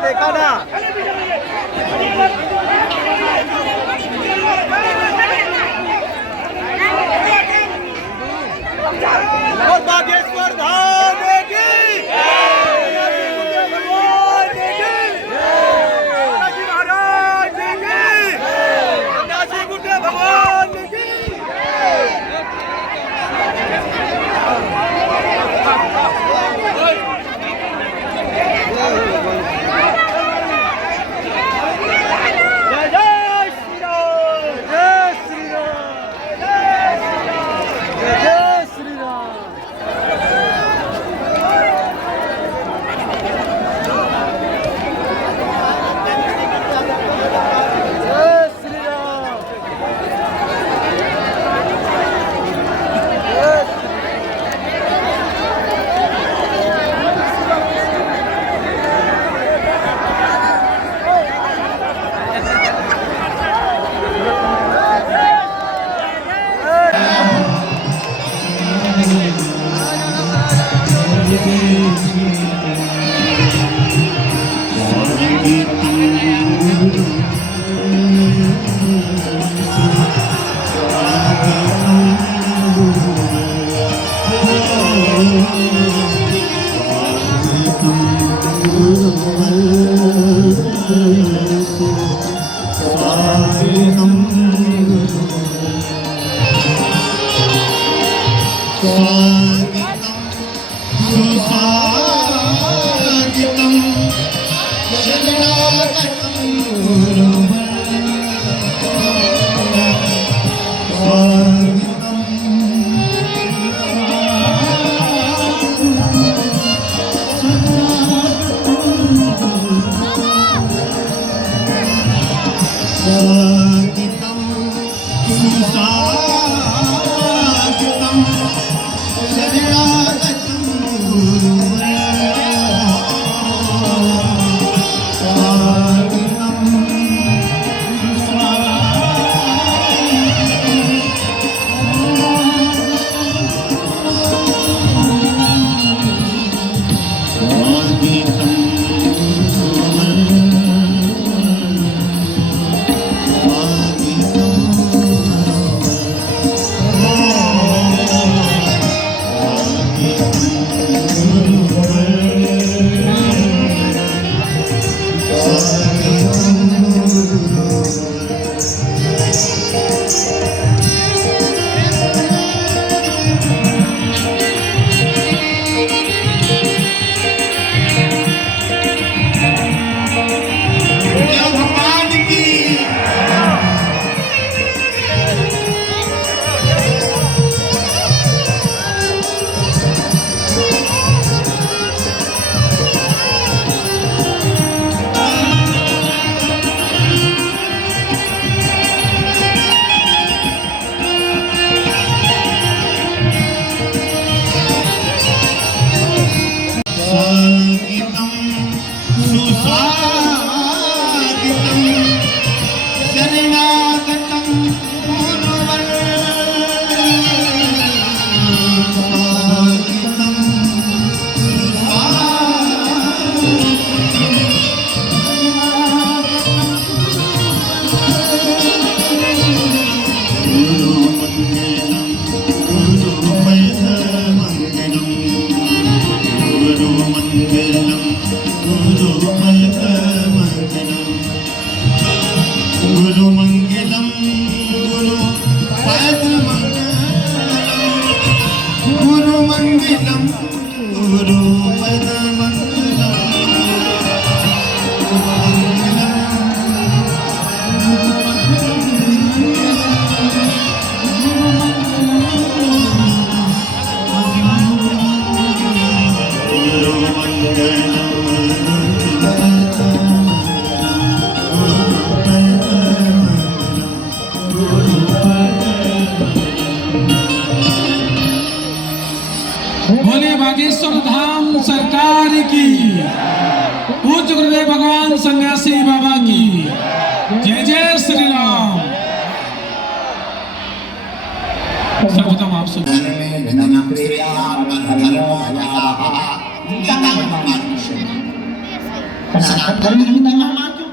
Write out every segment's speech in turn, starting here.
देखा ना और बागेश्वर धाम की भगवान की महाराज की गुड्डे भगवान की बोले बागेश्वर धाम सरकार की, पूज्य गुरुदेव भगवान सन्यासी बाबा की जय जय श्री राम। सर्वप्रथम आप गीता में भगवान कृष्ण ने सनातन धर्म की महिमा क्यों?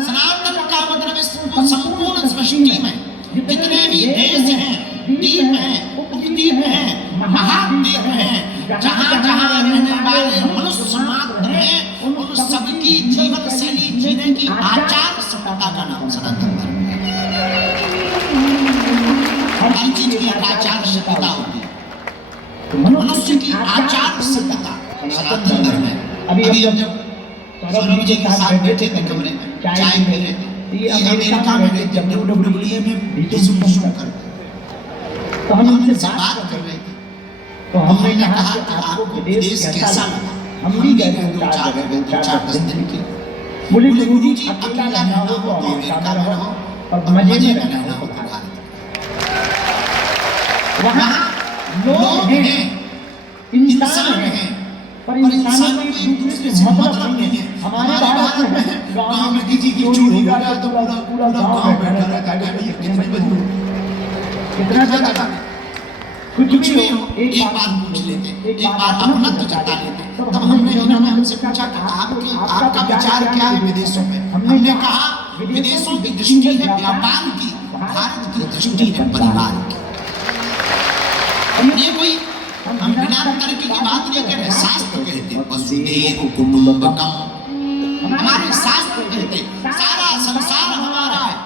सनातन का मतलब इस संपूर्ण सृष्टि में जितने भी देश हैं, द्वीप हैं, उपद्वीप हैं, महाद्वीप हैं, जहाँ जहाँ रहने वाले मनुष्य मात्र हैं, उन सबकी जीवन शैली जीने की आचार संहिता का नाम सनातन धर्म है। हर चीज की एक आचार संहिता होती है, मनुष्य की आचार संहिता सनातन धर्म है। अभी हम जब सौरभ जी के साथ बैठे थे कमरे में चाय पी रहे थे, ये अमेरिका में गए जब WWE में विश्व करते, तो हम उनसे बात कर रहे थे, तो हमने कहा कि आपको विदेश कैसा लगा? हम भी गए 2-4 दिन के। बोले गुरुजी अकेला रहना हो तो अमेरिका में रहो और मजे में रहना हो तो भारत। वहाँ लोग हैं, इंसान हैं, पर इंसान को एक दूसरे से मतलब नहीं है। हमारे भारत में गांव में किसी की चोरी हो जाए तो पूरा गांव बैठा रहता है, कितने बजे कितना जगह कुछ भी हो एक बात पूछ लेते, एक बात अपना तो जता लेते। तब इन्होंने हमसे पूछा कि आपका विचार क्या है विदेशों में? हमने कहा विदेशों की दृष्टि है व्यापार की, भारत की दृष्टि है परिवार की। ये कोई हम बिना तर्क की बात नहीं कह रहे, शास्त्र कहते वसुदेव कुटुंबकम। हमारे शास्त्र कहते सारा संसार हमारा है।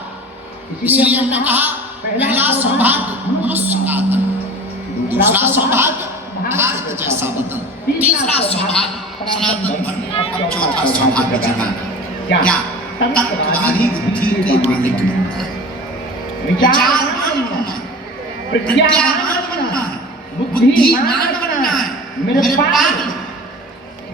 इसलिए हमने कहा पहला सौभाग्य मनुष्य का तन, दूसरा सौभाग्य भारत जैसा वतन, तीसरा सौभाग्य सनातन धर्म, और चौथा सौभाग्य जगह क्या तत्वधारी बुद्धि के मालिक बनना है, विचारवान बनना है, प्रज्ञावान बनना है, बुद्धिमान बनना है। मेरे पास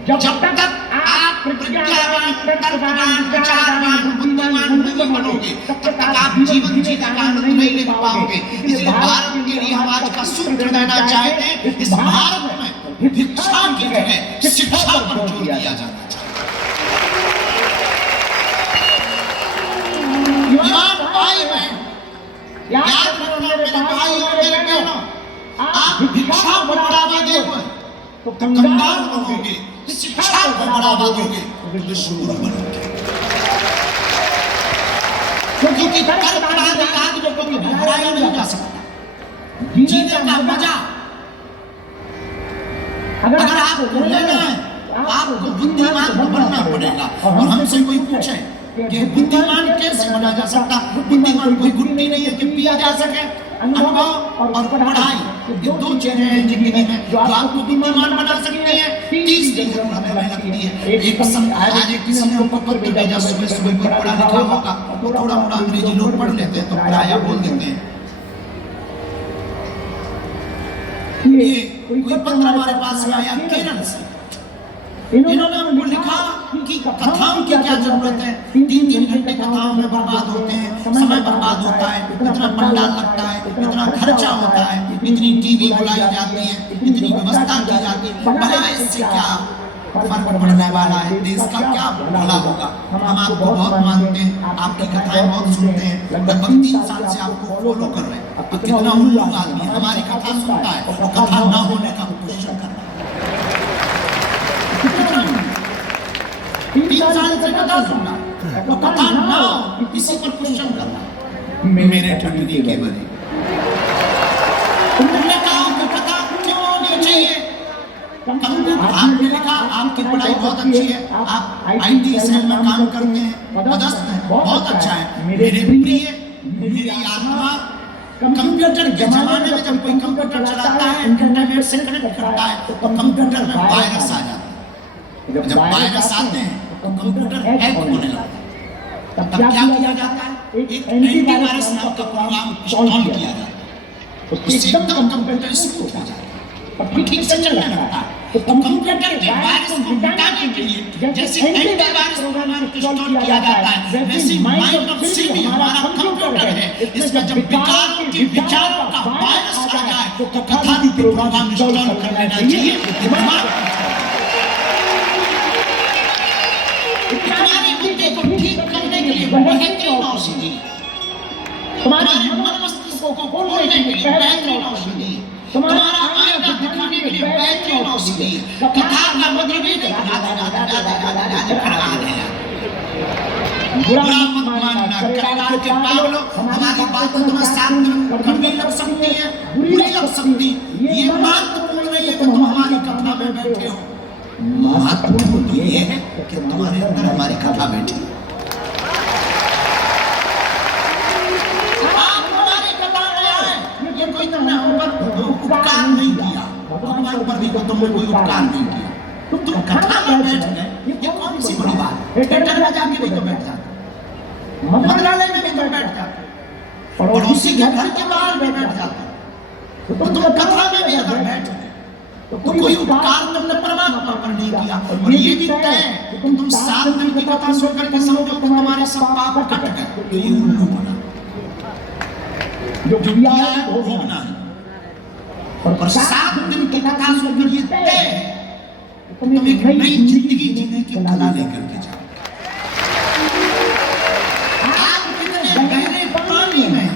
जब तक आप प्रज्ञावान, तत्ववान, विचारवान, बुद्धिमान नहीं बनोगे, तब तक आप जीवन जीने का आनंद नहीं ले पाओगे। इसलिए भारत के लिए हम आज का सूत्र देना चाहते हैं, इस भारत में भिक्षा की जगह शिक्षा पर जोर दिया जाना चाहिए। याद रखना मेरे भाई और मेरे बहनों, आप भिक्षा को बढ़ावा दोगे तो कंगाल बनोगे, शिक्षा को बढ़ावा दोगे तो शूर बनोगे। क्योंकि कर बढ़ाने का आदमी को कभी हराया नहीं जा सकता। जीने का मजा अगर आपको लेना है आपको बुद्धिमान बनना पड़ेगा। और हमसे कोई पूछे कि बुद्धिमान कैसे बना जा सकता? बुद्धिमान कोई गुट्टी नहीं है कि पिया जा सके। अनुभव और पढ़ाई ये दो चीजें हैं जिंदगी में जो आपको बुद्धिमान बना सकती है। तीसरी जरूरत हमें लगती है, एक आज किसी ने हमको पत्र भेजा, सुबह सुबह कोई पढ़ा लिखा होगा तो थोड़ा मोड़ा अंग्रेजी लोग पढ़ लेते हैं तो पढ़ाया बोल देते हैं। ये कोई पत्र हमारे पास आया केरल से, इन्होंने हमको लिखा कि कथाओं की क्या जरूरत है, 3-3 घंटे कथाओं में बर्बाद होते हैं, समय बर्बाद होता है, इतना पंडाल लगता है, इतना खर्चा होता है, इतनी टीवी बुलाई जाती है, इतनी व्यवस्था की जाती है, भला इससे क्या फर्क पड़ने वाला है? देश का क्या भला होगा? हम आपको बहुत मानते हैं, आपकी कथाएं बहुत सुनते हैं, लगभग 3 साल से आपको फॉलो कर रहे हैं। अब कितना उल्लू आदमी हमारी कथा सुनता है और कथा न होने का कोशिश कर रहा है। 3 साल से कथा सुनना तो कथा ना हो इसी पर क्वेश्चन करना मेरे ठंडी के बने। तुमने कहा कि कथा क्यों नहीं चाहिए? आपने लिखा आपकी पढ़ाई बहुत अच्छी है, आप IT सेल में काम करते हैं, पदस्थ हैं, बहुत अच्छा है। मेरे प्रिय मेरी आत्मा कंप्यूटर के जमाने में जब कोई कंप्यूटर चलाता है, इंटरनेट से कनेक्ट करता है तो कंप्यूटर में वायरस आ जाता है। जब वायरस आते हैं तो कंप्यूटर हैक होने लगता है। तब क्या किया जाता है? एक एंटीवायरस नाम का प्रोग्राम इंस्टॉल किया जाता है, उससे एकदम कंप्यूटर स्मूथ हो जाता है और ठीक से चलने लगता है। तो कंप्यूटर के वायरस को मिटाने के लिए जैसे एंटीवायरस प्रोग्राम इंस्टॉल किया जाता है, वैसे माइंड ऑफ सीवी हमारा कंप्यूटर है। इसमें जब विचारों का वायरस आ जाए तो कथा की प्रोग्राम इंस्टॉल कर लेना चाहिए। तुम्हारी बुद्धि को ठीक करने के लिए बेहतरीन औषधि, तुम्हारे मन मस्तिष्क को खोलने के लिए बेहतरीन औषधि, तुम्हारा आईना दिखाने के लिए बैटरी और उसकी कथा का मतलब ये नहीं राधे खड़ा आ गया। बुरा मत मानना, करेला के पागलों, हमारी बात तुम्हें शांत करनी लग सकती है, बुरी लग सकती, ये बात बोल रही है कि तुम हमारी कथा में बैठे हो। महत्वपूर्ण ये है कि तुम्हारे अंदर हमारी कथा बैठी। आप हमारी कथा में आए, लेकिन कोई तुमने हम पर उपकार नहीं किया, भगवान पर भी तुमने कोई उपकार नहीं किया। तुम कथा में बैठ गए, ये कौन सी बड़ी बात है? थिएटर में जाके भी तो बैठ जाते, मंत्रालय में भी तो बैठ जाते, पड़ोसी के घर के बाहर भी बैठ जाते, तो तुम कथा में भी अगर बैठ गए तो कोई उपकार तुमने परमात्मा पर नहीं किया। और ये भी तय कि तुम 7 दिन की कथा सुनकर के समझो कि तुम्हारे सब पाप कट गए, तो ये उल्लू बना जो किया है वो भोगना है। और 7 दिन की कथा सुनकर ये तय तुम एक नई जिंदगी जीने की कला लेकर के जाओ। आप कितने गहरे पानी में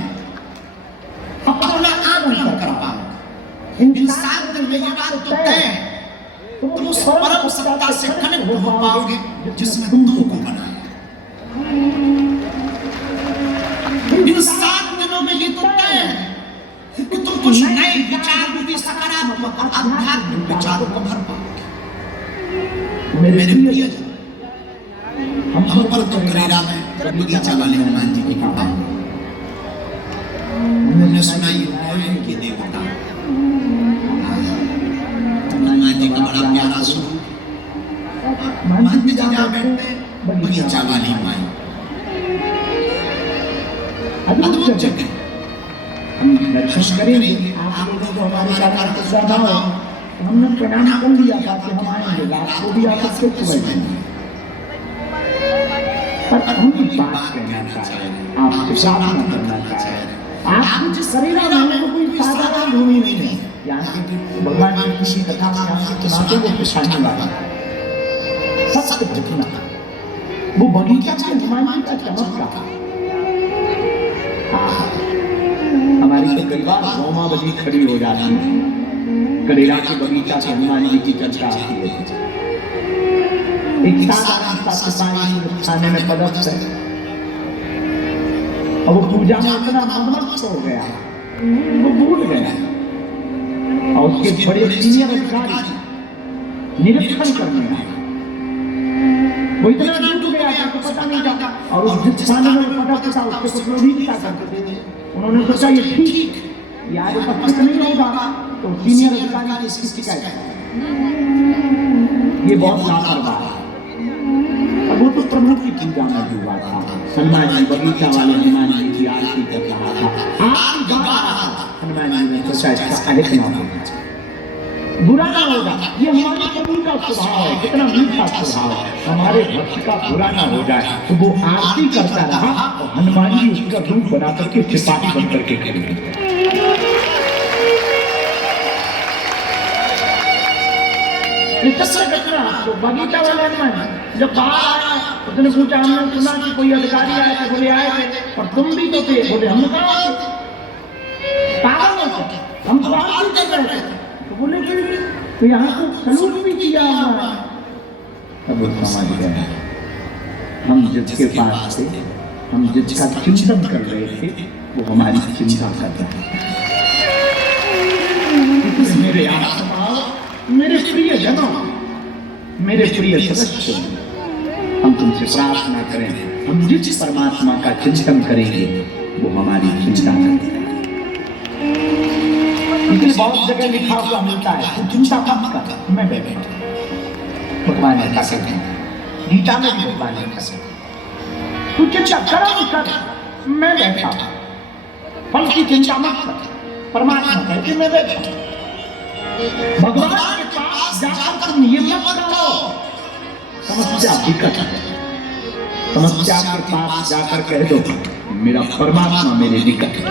अपना आकलन कर पाओ, इन 7 दिन में ये बात तो तय है तुम उस परम सत्ता से कनेक्ट हो पाओगे जिसने तुमको बनाया। इन 7 दिनों में ये तो तय है कि तुम कुछ नए विचार रूपी सकारात्मक और आध्यात्मिक विचारों को भर पाओगे। मेरे प्रियजन, हम पर तो करेला में बगीचा वाले हनुमान जी की कृपा। हमने सुना ये है कि देवता हनुमान जी का बड़ा प्यारा स्वरूप, मान जी जा बैठते बगीचा वाली माई, अद्भुत जगह। हम दर्शन करेंगे, आप लोगों को हमारे कार्यक्रम को सुनाओ। हमने प्रणाम कर लिया था कि हम आएंगे, आपको भी आप सबसे बैठेंगे। पर हम एक बात कहना चाह रहे हैं, आपसे प्रार्थना करना चाह रहे हैं। आप जिस करेला में कोई साधारण भूमि नहीं है, यहाँ के भगवान की किसी कथा में आपको सुनाते वो पिछाने वाला सत्य घटना, वो बगीचा के हनुमान जी का चमत्कार। हमारी तो परिवार रोमा बजी खड़ी हो जाती है, करेला के बगीचा से हनुमान जी की चर्चा आती है। एक साधारण सा सिपाही खाने में पदस्थ है और वो पूजा में इतना मस्त हो गया वो भूल गया, और उसके बड़े सीनियर अधिकारी निरीक्षण करने आए। वो इतना डूब गया कि पता नहीं चला, और उस खाने में पदस्थ था उसके कुछ लोग ही क्या करते थे। उन्होंने सोचा ये ठीक यार उपस्थित नहीं होगा, तो सीनियर अधिकारी ने इसकी शिकायत की, ये बहुत लापरवाह है। अब वो तो प्रमुख की पूजा में हुआ था, हनुमान जी बगीचा वाले हनुमान जी की आरती कर रहा था, आरती गा रहा था। हनुमान जी ने सोचा इसका अधिक ना होगा, बुरा ना होगा, ये हमारे प्रभु का स्वभाव है, कितना मीठा स्वभाव है, हमारे भक्त का बुरा ना हो जाए। तो वो आरती करता रहा और हनुमान जी उसका रूप बना करके सिपाही बन करके खड़े। तो बगीचा वाले हनुमान जब बाहर आया उसने पूछा, हमने सुना कि कोई अधिकारी आए थे, बोले आए थे, और तुम भी तो थे, बोले हम कहाँ पागल हो थे, हम तो आरती कर रहे थे। तो बोले तो यहाँ को सलूट भी किया हमारा। तब वो समझ गए हम जिसके पास थे, हम जिसका चिंतन कर रहे थे, वो हमारी चिंता कर रहे थे। मेरे आत्माओं, मेरे प्रिय जनों, मेरे प्रिय सदस्य, हम तुमसे प्रार्थना करें, हम जिस परमात्मा का चिंतन करेंगे वो हमारी चिंता करेगा। इसलिए बहुत जगह लिखा हुआ मिलता है, तू चिंता मत कर, मैं बैठा। भगवान ऐसा कहते हैं, गीता में भी भगवान ऐसा कहते हैं, तू चिंता कर्म कर, मैं बैठा। फल की चिंता मत कर, परमात्मा कहते मैं बैठा। भगवान के पास जाकर तुम ये मत करो, समस्या विकट है, समस्या के पास जाकर कह दो मेरा परमात्मा मेरे निकट है,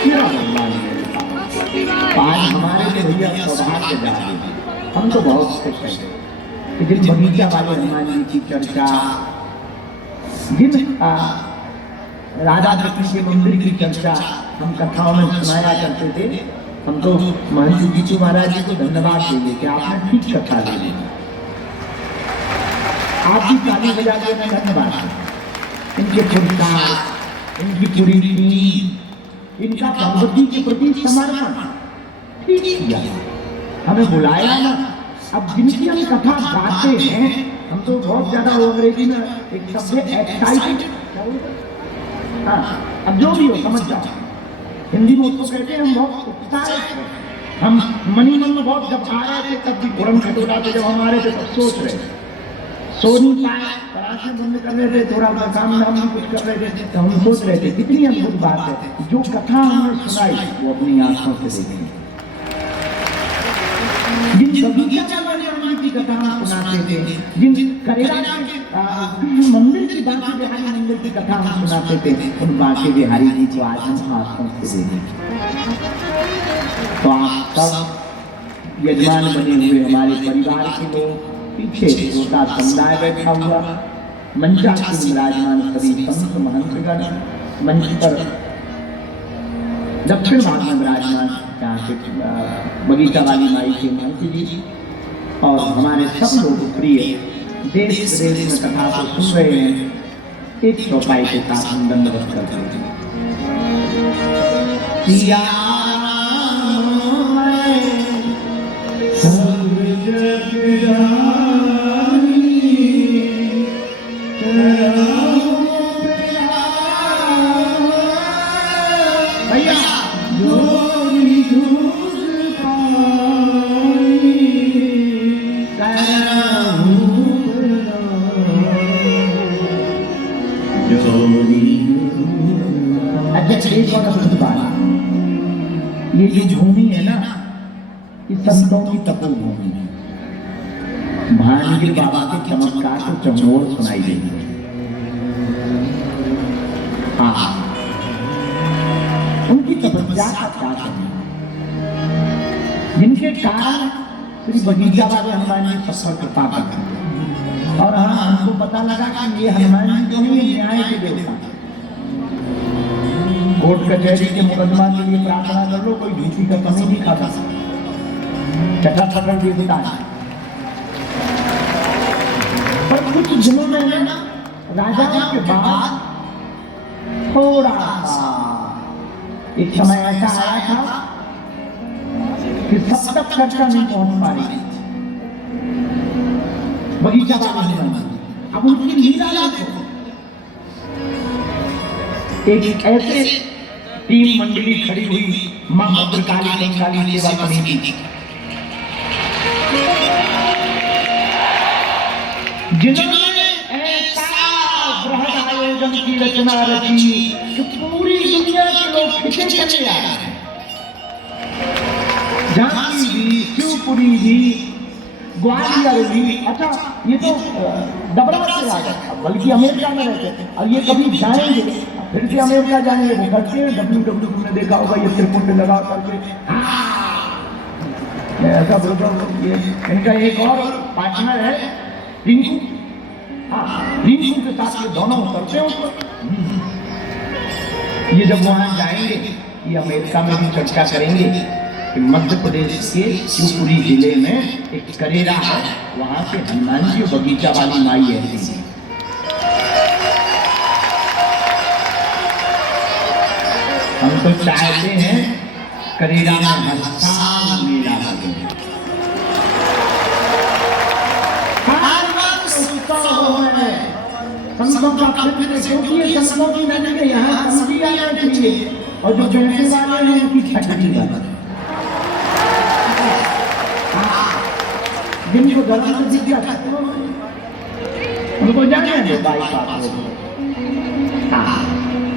मेरा भगवान मेरे पास। आज हमारे लिए भैया सौभाग्य जागे, हम तो बहुत खुश हैं कि जिन बगीचा वाले हनुमान जी की चर्चा, जिन राधा कृष्ण के मंदिर की चर्चा, हम कथाओं में सुनाया करते थे। हम तो महंत जी महाराज जी को धन्यवाद देंगे कि आपने ठीक कथा ली। आप भी ताली बजा के धन्यवाद। इनके पुरस्कार, इनकी पूरी टीम, इनका भगवती के प्रति समर्पण ठीक किया। हमें बुलाया ना। अब जिनकी हम कथा गाते हैं, हम तो बहुत ज्यादा अंग्रेजी में एक शब्द एक्साइटेड, हाँ, अब जो भी हो समझ जाओ, हिंदी में उसको कहते हैं हम बहुत उत्साहित हैं। हम मनी मन में बहुत जब आ रहे थे तब भी उड़न खटोला थे, जब हम आ रहे थे तब सोच रहे थे, सो नहीं पाए, तलाशें बंद कर रहे थे, थोड़ा काम धाम भी कुछ कर रहे थे, तो हम सोच रहे थे कितनी अद्भुत बात है। जो कथा हमने सुनाई वो अपनी आंखों से देखेंगे। जिन बगीचा की कथा हम सुनाते थे, जिन करेला के मंदिर की बांके बिहारी मंदिर की कथा हम सुनाते थे, उन बांके बिहारी जी को आज हम आंखों से देखेंगे। तो आप सब यजमान बने हुए हमारे परिवार के लोग, पीछे छोटा समुदाय बैठा हुआ, मंचासीन विराजमान सभी संत महंतगण, मंच पर दक्षिण भाग में विराजमान यहाँ के बगीचा वाली माई के महंत जी, और हमारे सब लोग प्रिय देश विदेश में कथा को सुन रहे हैं, एक चौपाई के साथ हम दंडवत करते हैं। ये जो भूमि है ना, ये संतों की तपोभूमि है। भानगिर बाबा के चमत्कार को चमोर सुनाई देती है। हाँ, उनकी तपस्या का क्या करना, जिनके कारण श्री बगीचा वाले हनुमान जी सब पर कृपा करते हैं। और हाँ, हमको पता लगा कि ये हनुमान जी नहीं, न्याय के देवता। कोर्ट कचहरी के मुकदमा के लिए प्रार्थना कर लो, कोई भीति का कमी नहीं खाता, छठा छठन देता है। पर कुछ दिनों में ना राजाओं के बाद थोड़ा सा एक समय ऐसा आया था कि सब तक चर्चा नहीं पहुंच पा रही बगीचा वाले। अब उनकी लीला देखो, एक ऐसे टीम मंडली खड़ी हुई, मां भद्रकाली काली सेवा समिति, जिन्होंने ऐसा बृहद आयोजन की रचना रची कि पूरी दुनिया के लोग खिंचे चले आ रहे हैं। झांसी भी, शिवपुरी भी, ग्वालियर भी, अच्छा ये तो डबरा से आ गया, बल्कि अमेरिका में रहते, और ये कभी जाएंगे फिर से अमेरिका जाएंगे, वो करते हैं WW में देखा होगा, ये त्रिपुंड लगा करके ऐसा बोलता। ये इनका एक और पार्टनर है रिंकू, हाँ रिंकू के साथ ये दोनों करते हैं। ये जब वहां जाएंगे, ये अमेरिका में भी चर्चा करेंगे कि मध्य प्रदेश के शिवपुरी जिले में एक करेरा है, वहां से हनुमान जी बगीचा वाली माई है। हम तो चाहते हैं करेरा में हर साल मेला लगे, हर वर्ष उत्सव है, संतों का पवित्र, क्योंकि ये संतों की नदी के यहाँ कमरी आना चाहिए, और जो बैठने वाले हैं उनकी छटनी वाले, जिनको धर्म से दिया उनको जाने बाईपास।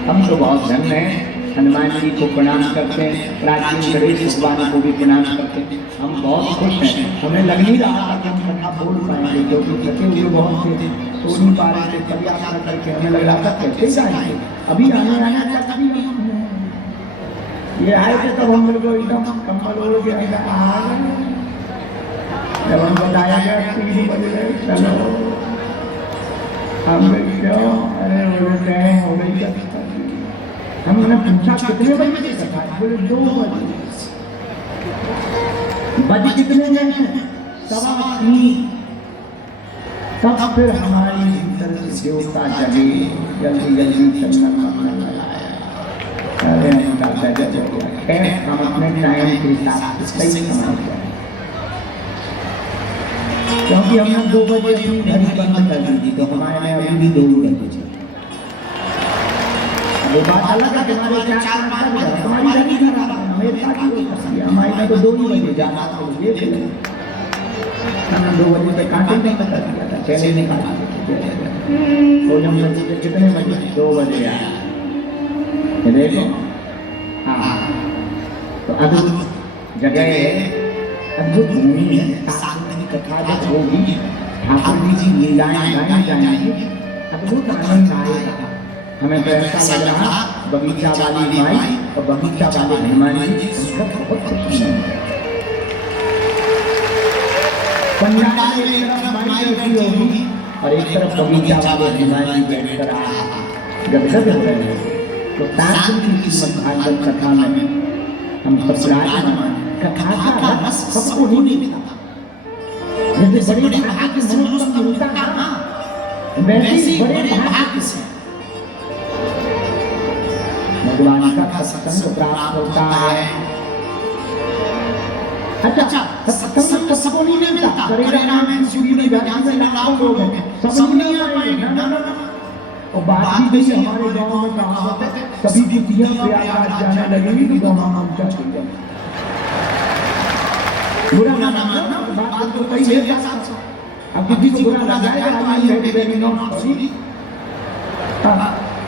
हम तो बहुत धन्य हैं, हनुमान जी को प्रणाम करते हैं, प्राचीन गणेश भगवान को भी प्रणाम करते हैं। हम बहुत खुश हैं, हमें लग नहीं रहा था कि हम कथा बोल पाएंगे, क्योंकि थके हुए बहुत थे, सो नहीं पा रहे थे, तब यात्रा करके हमें लग रहा था कैसे जाएंगे। अभी आने तक ये आए थे तब हम लोग एकदम कम्बल हो गया। जब हम बताया गया 3 बजे चलो, हम क्यों, अरे हो गई हमने पूछा कितने बजे की कथा? बोले 2 बजे। बज कितने में हैं? 3:15। तब फिर हमारी भीतर से देवता जगे, जल्दी जल्दी चलना पड़ता है। अरे हमका गजब हो गया। खैर हम अपने टाइम के हिसाब से सही समझ गए, क्योंकि हमने 2 बजे अपनी घड़ी बंद कर दी थी, तो हमारे में अभी भी 2 बजे। वो बात अलग है, हमारे 4-5 बजे हमारी घड़ी खराब है, मेरे साथ ही हो सकती है। हमारी में तो 2 ही बजे जाना था, ये हमने 2 बजे पे कांटे नहीं पता दिया था, चले नहीं काटा। तो जब मुझे कितने बजे? 2 बजे आया। देखो हाँ, तो अद्भुत जगह है, अद्भुत भूमि है। सार्वजनिक कथा जब होगी, ठाकुर जी लीलाएं गाई जाएंगी, अद्भुत आनंद आएगा। हमें तो ऐसा लग रहा बगीचा वाली माई और बगीचा वाले हनुमान जी उनका बहुत खुशी है। पंजाब में एक तरफ माई बैठी होगी और एक तरफ बगीचा वाले हनुमान जी बैठकर गदगद हो रहे हैं। तो तारक की श्रीमद् भागवत कथा में हम सब विराजमान, कथा का रस सबको नहीं मिलता। जैसे बड़े भाग्य से मनुष्य को मिलता है, वैसे बड़े भाग्य से भगवान का सत्संग प्राप्त होता है। अच्छा, सत्संग तो सबको नहीं मिलता। करेगा नाम है सूर्य में ज्ञान से लाखों लोग हैं, सब नहीं आ पाएंगे। ना और बात भी गई हमारे गांव में कहावत है, सभी बिटियां प्रयागराज जाने लगेंगी तो गांव हम चलेंगे। बुरा ना मानना, बात तो सही है। अब किसी को बुरा लग जाएगा, आई है वेरी नॉट सॉरी।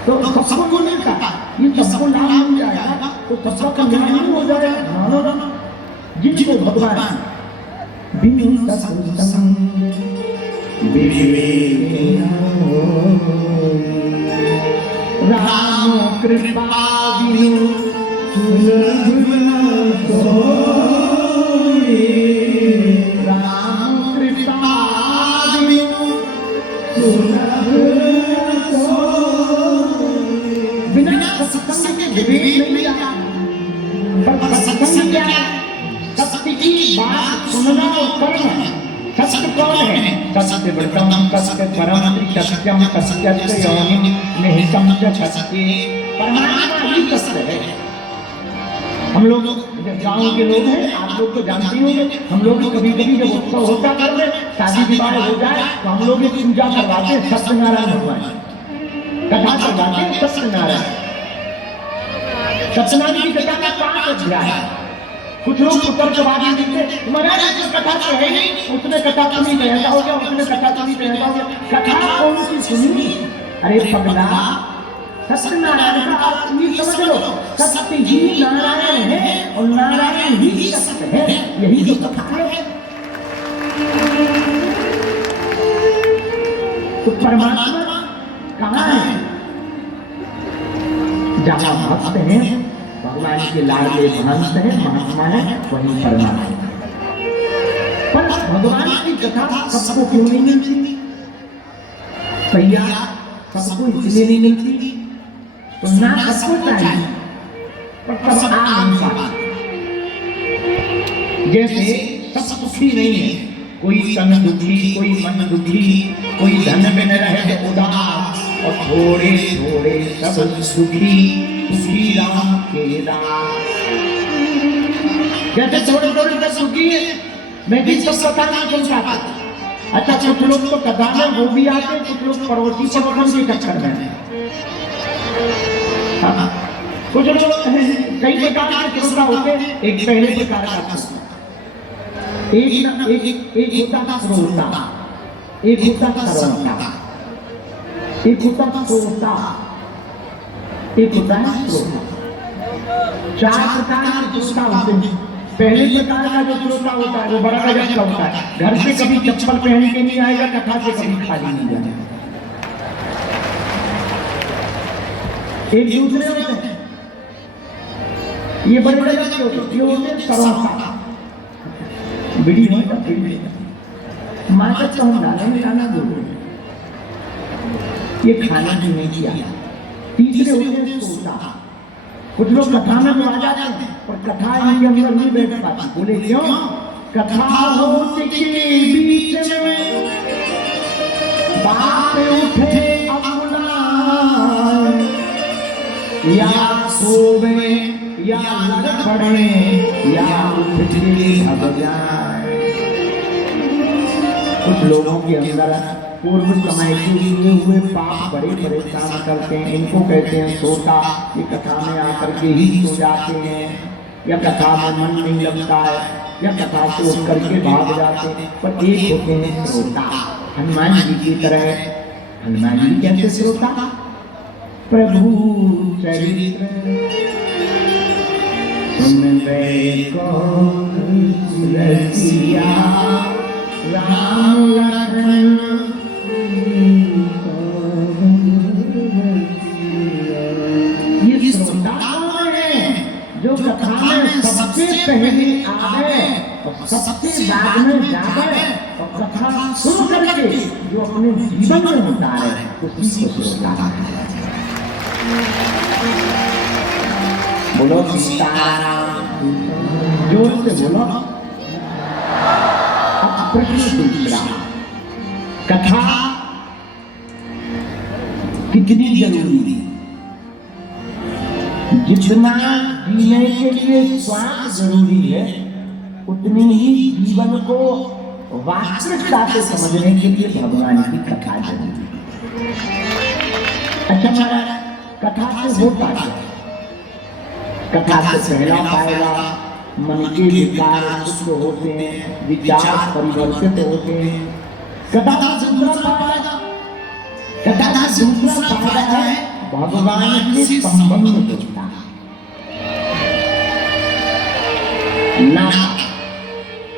तो सबको नहीं कहा, ये सबको लाभ मिल जाएगा, तो सबका कल्याण हो जाएगा। ना ना ना, जिनको भगवान बिनु सत्संग विवेक राम कृपा बिनु सुलभ सोई, राम कृपा बिनु सुलभ सोई। बिना सत्संग के विवेक नहीं आता। पर सत्संग क्या है? सत्य की बात सुनना और करना। सत्य कौन है? सत्य व्रतम सत्य परम सत्यम सत्यस्य योनिम निहितम च सत्य। परमात्मा ही सत्य है। हम लोग गाँव के लोग हैं, आप लोग तो जानते होंगे, हम लोग कभी कभी जब उत्सव होता करते, शादी विवाह हो जाए तो हम लोग एक पूजा करवाते हैं सत्यनारायण भगवान, कथा करवाते हैं सत्यनारायण। सत्यनारायण की कथा का 5 अध्याय है। कुछ लोग उत्तरवादी देते महाराज जो कथा तो है ही, उसने कथा सुनी तो ऐसा हो गया, उसने कथा सुनी तो ऐसा हो गया। कथा कौन सी सुनी? अरे पगला, सत्यनारायण का अर्थ ये समझ लो, सत्य ही नारायण है और नारायण ही सत्य है, यही जो कथा है। तो परमात्मा कहाँ है? जहाँ भक्त हैं, भगवान के लाडले महंत है, महात्मा है, वही परमात्मा। पर भगवान की कथा सबको क्यों नहीं मिलती? भैया सबको इसलिए नहीं मिलती, तो ना सबको चाहिए पर सब आ नहीं पाते। जैसे सब सुखी नहीं है, कोई तन दुखी, कोई मन दुखी, कोई धन में न रहे तो उदास, और थोड़े थोड़े सब सुखी सुखी राम के दास। जैसे थोड़े थोड़े सब सुखी है, मैं भी सब कथा नहीं सुन पाता। अच्छा, कुछ लोग तो कथा में वो भी आते, कुछ लोग पड़ोसी पड़ोसन के चक्कर में। कुछ लोग कई प्रकार के श्रोता होते हैं, एक पहले प्रकार का एक होता श्रोता, एक होता श्रोता, एक होता श्रोता, एक होता है श्रोता। 4 प्रकार के श्रोता होते हैं। पहले प्रकार का जो श्रोता होता है वो बड़ा गजब का होता है, घर से कभी चप्पल पहन के नहीं आएगा, कथा से कभी खाली नहीं जाएगा। एक दूसरे होते हैं, ये बड़े गजब के होते हैं, ये होते हैं श्रोता। बिड़ी नहीं का बिड़ी माता तो हम डालें खाना दो, ये खाना भी नहीं किया। तीसरे होते हैं श्रोता, कुछ लोग कथा में तो आ जाते हैं पर कथा इनके अंदर नहीं बैठ पाती। बोले क्यों? कथा होती के बीच में बात उठे अपना, या सोवे या लड़ पड़े या उठ के भग जाए। कुछ लोगों के अंदर पूर्व समय के लिए हुए पाप बड़े परेशान करते हैं। इनको कहते हैं सोता। ये कथा में आकर के ही सो जाते हैं, या कथा में मन नहीं लगता है, या कथा से उठ करके भाग जाते हैं। पर एक होते हैं श्रोता, हनुमान जी की तरह। हनुमान जी कैसे श्रोता? प्रभु चरित्र सुन रहे कौन रसिया, राम लखन ये श्रोता कौन है? जो कथा में सबसे पहले आवे और सबसे बाद में जावे और कथा सुन करके जो अपने जीवन में होता है उसी को श्रोता कहते हैं। बोलो सीताराम, जोर से बोलो। अब प्रश्न दूसरा, कथा कितनी जरूरी? जितना जीने के लिए स्वाद जरूरी है उतनी ही जीवन को वास्तविकता से समझने के लिए भगवान की कथा जरूरी है। अच्छा महाराज, कथा से होता है, कथा से पहला फायदा मन के विकार शुद्ध होते हैं, विचार परिवर्तित होते हैं। कथा से दूसरा फायदा, कथा से दूसरा फायदा है भगवान के संबंध होता है ना।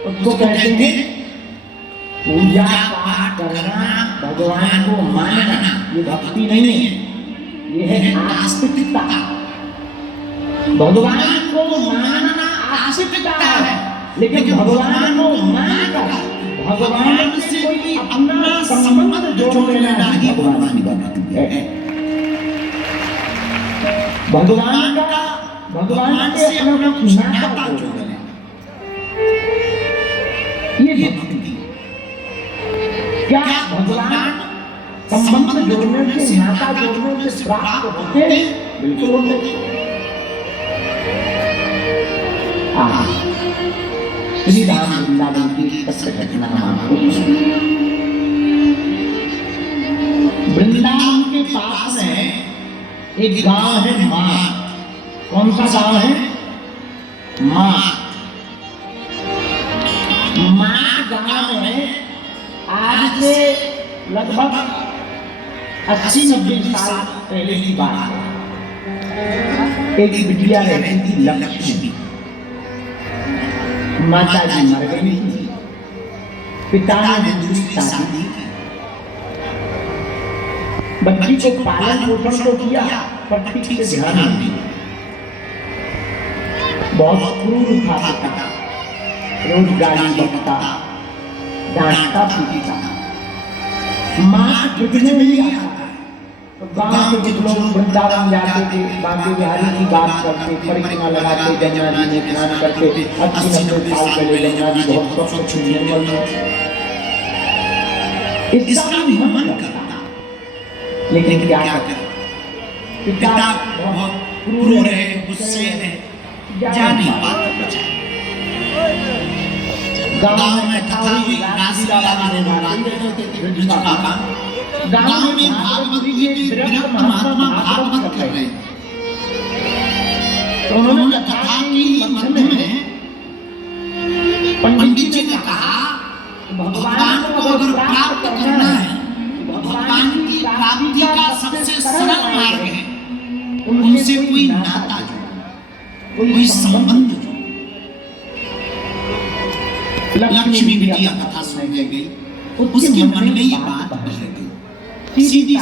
उसको कहते हैं पूजा पाठ करना, भगवान को मानना। ये भक्ति नहीं है, ये है आस्तिकता। भगवान को मानना आस्तिकता है, लेकिन भगवान को मानकर भगवान से कोई अपना संबंध जोड़ लेना ही भगवान की भक्ति है। भगवान से अपना कुछ नाता जोड़ लेना, ये भक्ति। क्या भगवान संबंध जोड़ने से, नाता जोड़ने से प्राप्त होते? बिल्कुल होते। श्री राम वृंदावन की सत्य घटना आपको। वृंदावन के पास में एक गांव है मात। कौन सा गांव है? मात। मात गांव में आज से लगभग 80-90 साल पहले की बात है। एक बिटिया रहती थी लक्ष्मी। माता जी मर गई थी, पिता ने दूसरी शादी की। बच्ची को पालन पोषण तो किया पर ठीक से ध्यान नहीं दिया। बहुत क्रूर था पिता, रोज गाली बकता, डांटता पीटता। माँ कितने नहीं आता तो गांव के कुछ लोग वृंदावन जाते थे, बांके बिहारी की बात करते, परिक्रमा लगाते, गंगा जी में स्नान करते। 80-90 साल पहले गंगा जी बहुत स्वच्छ निर्मल है, इसका भी मन करता। लेकिन क्या करता? पिता बहुत क्रूर है, गुस्से है, जा नहीं पाता। गांव में कथा हुई, रासलीला वाले गांव में भागवत जी के विरक्त महात्मा भागवत कर रहे हैं। तो उन्होंने कथा की मध्य में पंडित जी ने कहा भगवान को अगर प्राप्त करना है, भगवान की प्राप्ति का सबसे सरल मार्ग है उनसे कोई नाता जोड़ो, कोई संबंध जोड़ो। लक्ष्मी बिटिया कथा सुन के गई, उसके मन में ये बात बह गई। सीधी